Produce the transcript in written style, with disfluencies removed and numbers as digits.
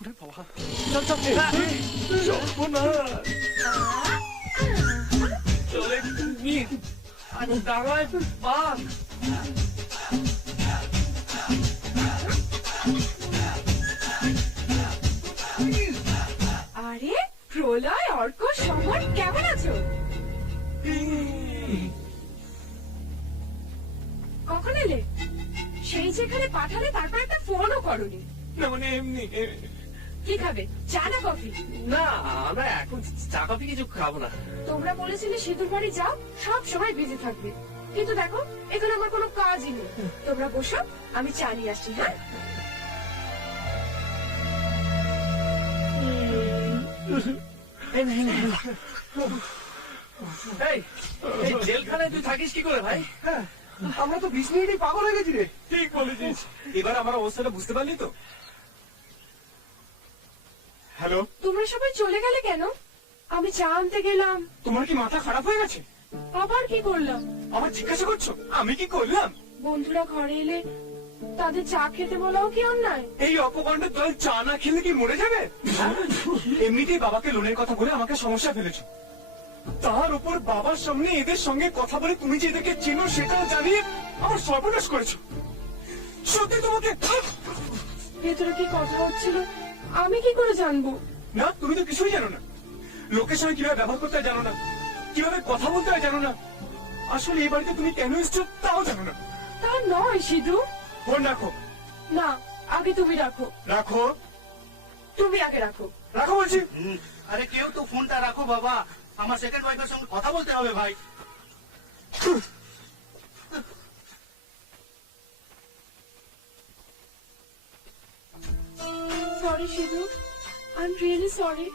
চল চল যাবো না চলে তুমি আর ডাঙায় বাঘ আরে প্রলয় অর্ক সমর কেমন আছো? কখন এলে? সেই যেখানে পাঠালে তারপর একটা ফোনও করনি। না মানে এমনি কি খাবে, চা না কফি? না আমরা এখন চা কফি কিছু খাবো না। তোমরা বলেছিলে সিঁদুর বাড়ি যাও, সব সময় বিজি থাকবে, কিন্তু দেখো এখানে আমার কোনো কাজই নেই। তোমরা বসো, আমি চা নিয়ে আসছি। হ্যাঁ এই জেলখানায় তুই থাকিস কি করে ভাই? আমরা তো 20 মিনিটই পাগল হয়ে গেছি রে। ঠিক বলেছিস। এবার আমার অবস্থাটা বুঝতে পারলি তো? হ্যালো, তোমরা সবাই চলে গেলে কেন? আমি চা আনতে গেলাম। তোমার কি মাথা খারাপ হয়ে গেছে? আবার কি করলাম? আমার জিজ্ঞাসা করছো আমি কি করলাম? বন্ধুরা ঘরে এলে তাদের চা খেতে বলাও কি অন্যায়? এই অপকাণ্ডের দল চা না খেলে কি মরে যাবে? এমনিতেই বাবাকে লোনের কথা বলে আমাকে সমস্যা ফেলেছো, তার উপর বাবার সামনে এদের সঙ্গে কথা বলে তুমি যে এদেরকে চেনো সেটাও জানিয়ে আমার সর্বনাশ করেছো। সত্যি তোমাকে ভেতরে কি কথা হচ্ছিল আমি কি করে জানবো? না, তুমি তো কিছুই জানো না। লোকের সঙ্গে কিভাবে ব্যবহার করতে হয় জানো না, কিভাবে কথা বলতে হয় জানো না। আসলে এই বাড়িতে তুমি কেন এসছো তাও জানো না। তা নয় সিধু। ফোন রাখো। না, আগে তুমি রাখো। রাখো। তুমি আগে রাখো। রাখো বলছি। আরে কেউ তো ফোনটা রাখো বাবা, আমার সেকেন্ড ওয়াইফের সঙ্গে কথা বলতে হবে ভাই। Sorry Sidhu, I am really sorry.